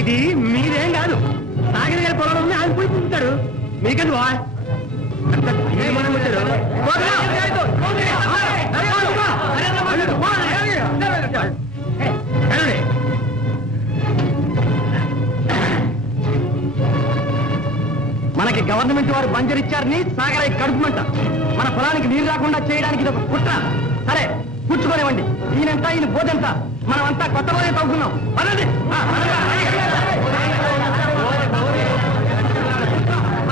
ఇది మీరేం కాదు సాగర్ గారి పొలం ఆయన పోయి పుంటాడు మీకండి మనకి గవర్నమెంట్ వారు బంజరిచ్చారని సాగర్ కడుపుమంట మన పొలానికి నీరు రాకుండా చేయడానికి ఇది ఒక కుట్ర. సరే కూర్చుకోనివ్వండి, ఈయనంతా ఈయన బోధంతా మనమంతా కొత్త బోధే తవ్వుకున్నాం. పదండి.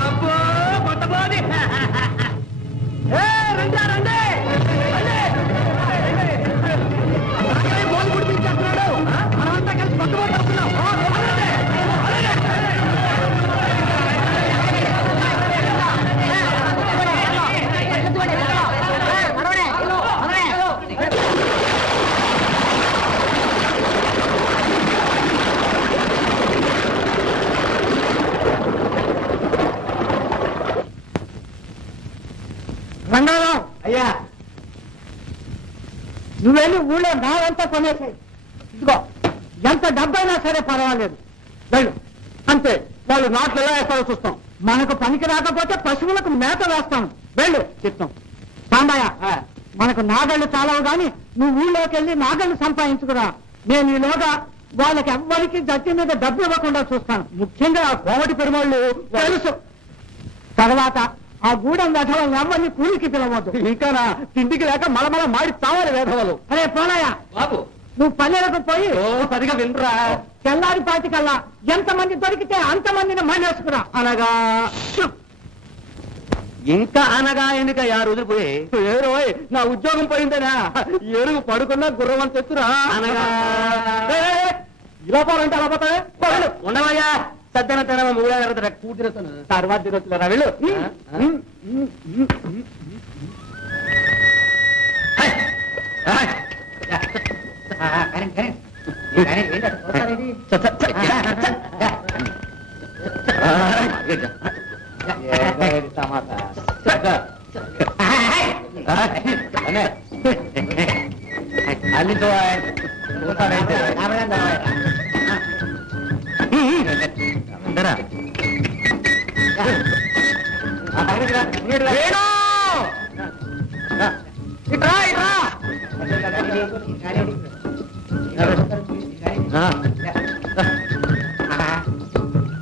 అబ్బో కొత్త బోధి రండి బోధి గుడిపించేస్తున్నాడు. మనమంతా కలిసి కొత్త బోధి తవ్వుకున్నాం. రంగారావు అయ్యా, నువ్వెళ్ళి ఊళ్ళో నావంతా కొనేసాయి. ఇదిగో ఎంత డబ్బైనా సరే పర్వాలేదు, వెళ్ళు. అంతే, వాళ్ళు నాట్లు ఎలా వేస్తారో చూస్తాం. మనకు పనికి రాకపోతే పశువులకు మేత వేస్తాం. వెళ్ళు చిత్తం. సాంబయ్య, మనకు నాగళ్ళు చాలవు గాని నువ్వు ఊళ్ళోకి వెళ్ళి నాగళ్ళు సంపాదించుకురా. నేను ఈలోగా వాళ్ళకి ఎవ్వరికి జట్టి మీద డబ్బు ఇవ్వకుండా చూస్తాను. ముఖ్యంగా కోమటి పెరుమాళ్ళు తెలుసు. తర్వాత ఆ గూడెం వేధవాళ్ళు ఎవరిని కూలికి పిలవద్దు. ఇంకా తిండికి లేక మలమల మాడి చావాలి వేధవాళ్ళు. అరే పోనాయా బాబు, నువ్వు పల్లెలకు పోయి సరిగా వినరా. తెల్లారి పాటికల్లా ఎంతమంది దొరికితే అంతమందిని మానేసుకురా. అనగా ఇంకా అనగా ఎందుకయ్యా రోజులు పోయి ఏరోయ్ నా ఉద్యోగం పోయిందనా. ఏరుగు పడుకున్నా గుర్రం అని తెచ్చురా. అనగా ఇలా పోవాలంటే అలా పోతావే. ఉండవయ్యా, సద్దన తన మూడు కూతురు తర్వాత తిరుగుతున్నారా వెళ్ళు. అల్లితో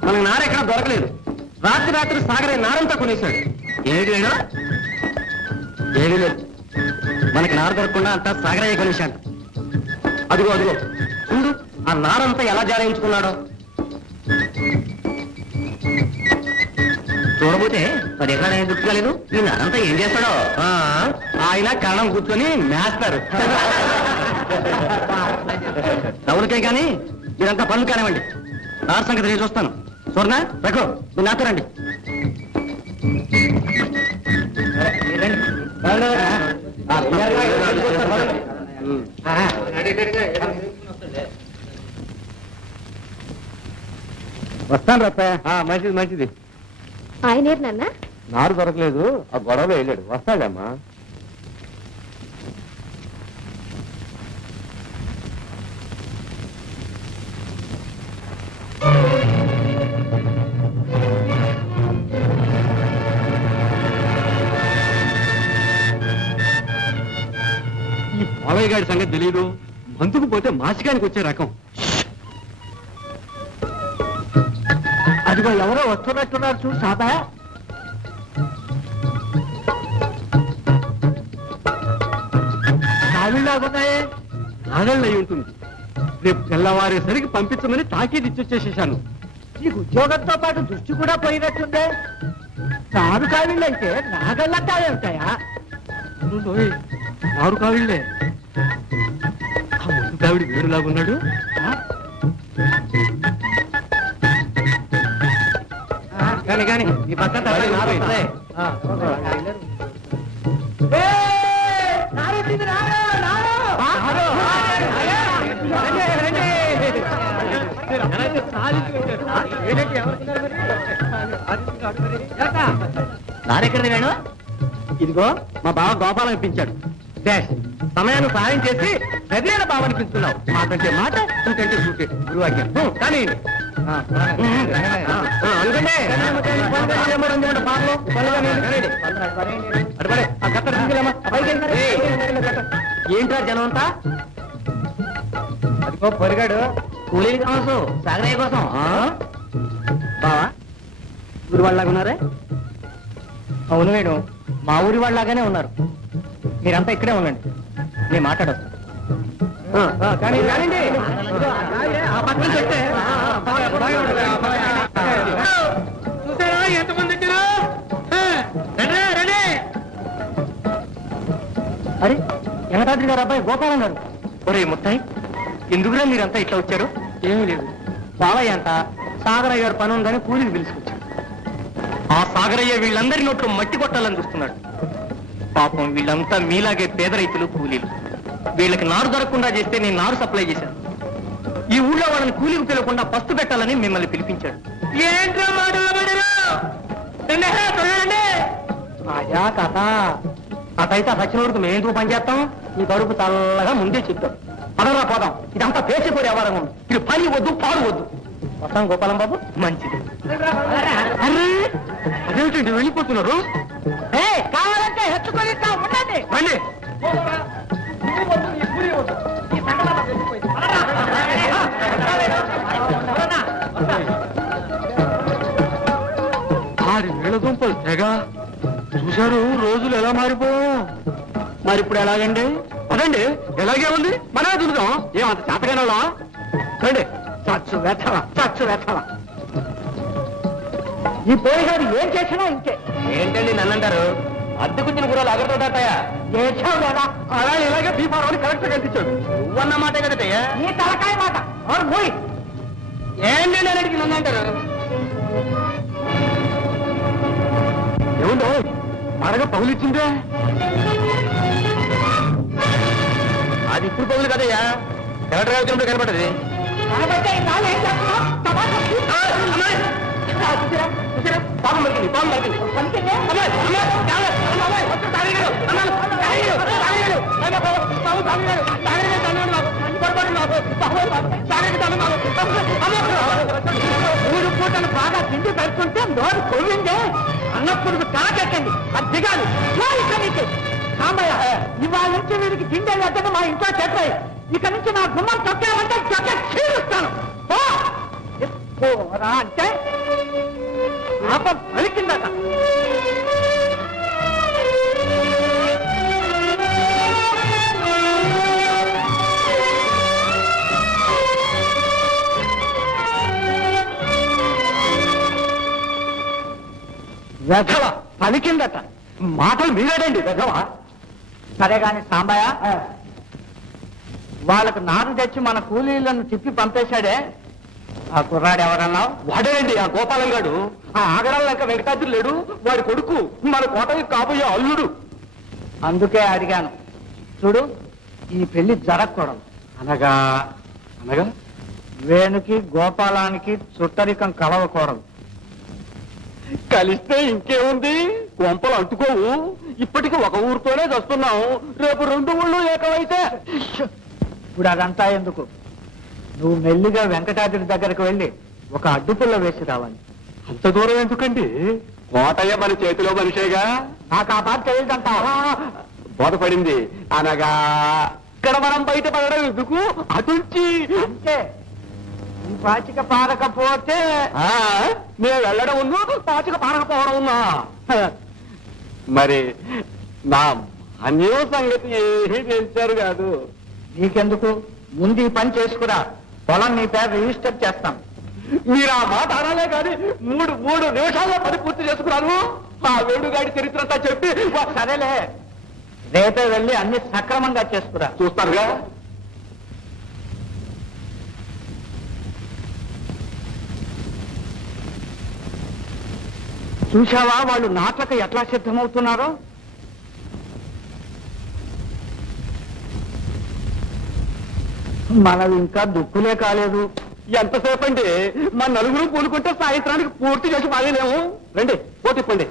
మనకు నారెక్కడ దొరకలేదు. రాత్రి సాగరే నారంతా కొనేశాడు. ఏమిటి వేణు? ఏమీ లేదు, మనకి నార దొరకకుండా అంతా సాగరయ్య కొనేశాడు. అదిగో చూడు, ఆ నారంతా ఎలా జారాయించుకున్నాడో. చూడబోతే 10 ఎకరాలు గుర్తుకోలేదు. ఈ నారంతా ఏం చేస్తాడో. ఆయన కరణం కూర్చొని మేస్తారు. అవునకే కానీ మీరంతా పనులు కానివ్వండి. నార సంగతి నేను చూస్తాను. చూడనా రఘు, మీరు నాతో రండి. వస్తాను రత్తయ్య. మంచిది. ఆయన నాన్న నారు దొరకలేదు, ఆ గొడవలో వెళ్ళాడు. వస్తాడమ్మా. ఈ బాలయ్య గారి సంగతి తెలియదు. మందుకు పోతే మాసికానికి వచ్చే రకం. అదిగో ఎవరో వస్తున్నట్టున్నారు చూడు సాదా. కావిళ్ళాగున్నాయే. నాగళ్ళు అయి ఉంటుంది. రేపు తెల్లవారేసరికి పంపించమని తాకీదు ఇచ్చొచ్చేసేసాను. నీకు ఉద్యోగంతో పాటు దృష్టి కూడా పోయినట్టుందే. కారు కావిళ్ళైతే నాగళ్ళంతా ఉంటాయా? ఆరు కావిళ్ళే ఆ ముందు కావిడి వేడులాగున్నాడు. కానీ కానీ ఈ పక్కన నారెక్కడిది వేణు? ఇదిగో మా బావ గోపాలం ఇప్పించాడు. సమయాన్ని సహాయం చేసి ప్రజల బావ అనిపిస్తున్నావు. మాకంటే మాట ఇంకంటే చూసే గురువాక్యం కానీ ఏంట్రా జనం అంతా? అదిగో పొరిగాడు కూలీ కావచ్చు సాగరయ్య కోసం. బావా ఊరి వాళ్ళలాగా ఉన్నారే? అవును వేణు, మా ఊరి వాళ్ళలాగానే ఉన్నారు. మీరంతా ఇక్కడే ఉండండి, నేను మాట్లాడొస్తాను. చూసారా ఎంతమంది వచ్చారు? అరే వెంకటాద్రి గారు అబ్బాయి గోపాలం గారు. ఒరే ముత్తాయి, ఎందుకురా మీరంతా ఇట్లా వచ్చారు? ఏమీ లేదు, బావయ్య అంట సాగరయ్య గారు పని ఉందని కూలికి పిలుచుకొచ్చారు. ఆ సాగరయ్య వీళ్ళందరి నోట్లో మట్టి కొట్టాలని చూస్తున్నాడు. పాపం వీళ్ళంతా మీలాగే పేద రైతులు, కూలీలు. వీళ్ళకి నారు దొరకకుండా చేస్తే నేను నారు సప్లై చేశాను. ఈ ఊళ్ళో వాళ్ళని కూలీకి పిలవకుండా పస్తు పెట్టాలని మిమ్మల్ని పిలిపించాడు. అయా కథ అటైతే సచ్చినోడికి మేమెందుకు పనిచేస్తాం? ఈ కడుపు చల్లగా ముందే చెప్తాం. పదరా పోదాం, ఇదంతా పేసిపోయి వ్యవహారం ఉంది. ఇది పని వద్దు, పాడు వద్దు. వస్తాం గోపాలం బాబు. మంచిది. అదేమిటండి వెళ్ళిపోతున్నారు? కావాలంటే హెచ్చుకొని ఉండండి. రండి. ఆరి వేళ దుంపలు తెగ చూశారు. రోజులు ఎలా మారిపోయాం. మరి ఇప్పుడు ఎలాగండి? అదండి ఎలాగే ఉంది, మనమే చూద్దాం. ఏమంత చేతగానే రండి. చచ్చు వెచ్చల ఈ పోయిగారు ఏం చేసినా ఇంకే. ఏంటండి నన్నంటారు? అద్దెకుచ్చిన గురాలు అగరతోటాయా? చేసావు లేదా? అలా ఇలాగే బీఫారం కరెక్ట్ కనిపించాడు. నువ్వన్న మాటే కదటయ్యా. నీ తలకాయ మాట పోయి. ఏంటండి అన్నిటికి నన్నంటారు? ఏముందో మరగా పగులిచ్చిందే. అది ఇప్పుడు పగులు కదయ్యా, కలెక్టర్ గారి వచ్చినప్పుడు కనపడది. పాపం మరికింది. మూడు పూటలు బాగా తిండి పెడుతుంటే నోరు కొవ్విందే. అన్నప్పుడు కాకెక్కండి, అది దిగాలి. సాంబయ్య, ఇవాళ నుంచి వీరికి తిండి ఎక్కడ మా ఇంట్లో చెప్పాయి. ఇక నుంచి నా గుమ్మం తొక్కామంటే చక్క చీరుస్తాను అంటే పాపం పలికిందట. వెధవ పలికిందట. మాటలు మీరేడండి వెధవ. సరే కాని సాంబయ్య, వాళ్ళకు నారు తెచ్చి మన కూలీలను తిప్పి పంపేశాడే, ఆ కుర్రాడు ఎవరన్నావు? వాడేనండి ఆ గోపాలం గాడు. ఆ ఆగడాల లెక్క వెంకటాద్రి లేడు, వాడి కొడుకు మన కోటకి కాబోయే అల్లుడు. అందుకే అడిగాను. చూడు, ఈ పెళ్లి జరగకూడదు. అనగా అనగా వేణుకి గోపాలానికి చుట్టరికం కలవకూడదు. కలిస్తే ఇంకేముంది, కొంపలు అంటుకోవు. ఇప్పటికి ఒక ఊరితోనే వస్తున్నాం, రేపు 2 ఊళ్ళు ఏకమైతే. ఇప్పుడు అదంతా ఎందుకు? నువ్వు మెల్లిగా వెంకటాద్రి దగ్గరకు వెళ్ళి ఒక అడ్డుపుల్ల వేసి రావాలి. అంత దూరం ఎందుకండి? కోటయ్య మన చేతిలో మనిషేగా. నాకు ఆ పాట తెలియదంటా. బోధపడింది అనగా ఇక్కడ మనం బయట పడడం ఎందుకు? అటుంచి అంతే. ఈ పాచిక పారకపోతే నేను వెళ్ళడం ఉన్ను, పాచిక పారకపోవడం ఉన్నా. మరి నా అన్యో సంగతి ఏమీ తెలిసారు కాదు. నీకెందుకు? ముందు ఈ పని చేసుకురా, పొలం నీ పేరు రిజిస్టర్ చేస్తాం. మీరు ఆ మాట అనాలే కానీ 3 నిమిషాల్లో పని పూర్తి చేసుకున్నాను. ఆ వేణుగాడి చరిత్ర అంతా చెప్పి. సరేలే, రేపే వెళ్ళి అన్ని సక్రమంగా చేసుకురా. చూస్తారుగా. చూశావా వాళ్ళు నాట్లకు ఎట్లా సిద్ధమవుతున్నారో? మనవి ఇంకా దుక్కులే కాలేదు. ఎంతసేపు అండి? మా నలుగురు పూనుకుంటే సాయంత్రానికి పూర్తి చేసి బాగలేము. రండి పోతిప్పండి.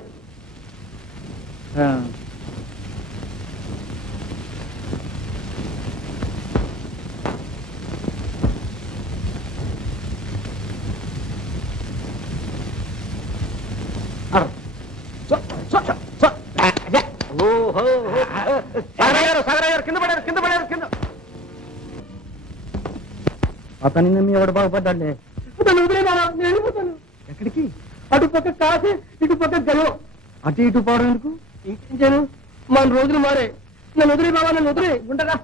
సాగరయ్యారు కింద పడారు కింద పడారు కింద. అతని మీ ఎవడు బాగుపడ్డాడులే. ఎక్కడికి? అటు పక్క కాసి ఇటు పక్క గెలవు. అటు ఇటు పోవడం ఎందుకు? ఇంకేను మన రోజులు మారే. నన్ను వదిలే బాబా, నన్ను వదిలే. ఉండగా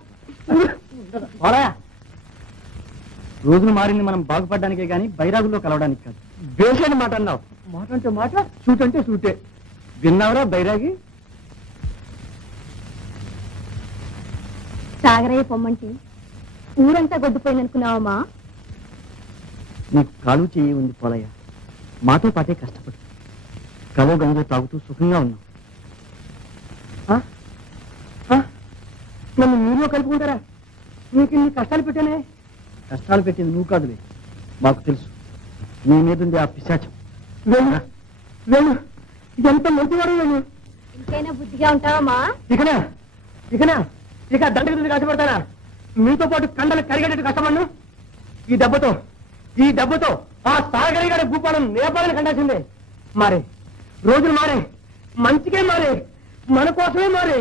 రోజులు మారింది మనం బాగుపడడానికే గాని బైరాగుల్లో కలవడానికి కాదు. బేసైన మాట అన్నావు. మాట అంటే మాట, సూట్ అంటే సూటే. విన్నావరా బైరాగి? సాగరయ్య పొమ్మంటే ఊరంతా గొడ్డుపోయిందనుకున్నావమ్మా? నీకు కాలు చెయ్యి ఉంది పోలయ్య. మాతో పాటే కష్టపడు. కలో గంగో తాగుతూ సుఖంగా ఉన్నావు. నన్ను నీలో కలుపుకుంటారా? నీకు ఇన్ని కష్టాలు పెట్టానే. కష్టాలు పెట్టింది నువ్వు కాదులే, మాకు తెలుసు. నీ మీద ఉంది ఆ పిశాచం. వెళ్ళు, ఇదంతా మంచివాడు. నేను ఇంకైనా బుద్ధిగా ఉంటావమ్మా? ఇక దండకి కష్టపడతానా? మీతో పాటు కండలు కరిగేటట్టు కష్టపడ్ను. ఈ దెబ్బతో ఆ సాగరి గారి భూపాలం నేపాలని కండాల్సిందే. మారే రోజులు మారే, మంచికే మారే, మన కోసమే మారే.